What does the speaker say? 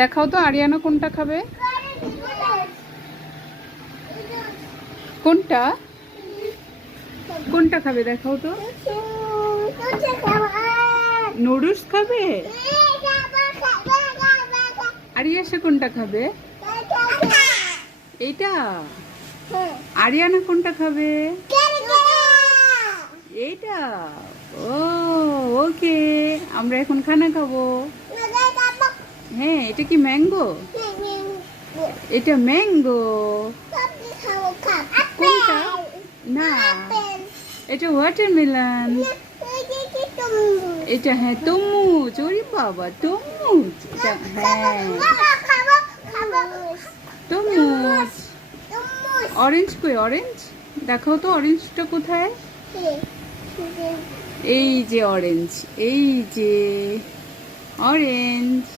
দেখাও তো আরিয়ানা কোনটা খাবে। কোনটা কোনটা খাবে দেখাও তো। নুডলস খাবে। আরিয়াসা কোনটা খাবে। এইটা। আরিয়ানা কোনটা খাবে। এইটা। ও ওকে, আমরা এখন খানা খাবো। হ্যাঁ, এটা কি ম্যাঙ্গো। এটা ম্যাঙ্গো। কোনটা না, এটা ওয়াটারমেলন। এটা হ্যাঁ তরমুজ। ওরে বাবা তরমুজ। এটা হ্যাঁ তরমুজ। অরেঞ্জ কই অরেঞ্জ দেখাও তো, অরেঞ্জটা কোথায়। এই যে অরেঞ্জ, এই যে অরেঞ্জ।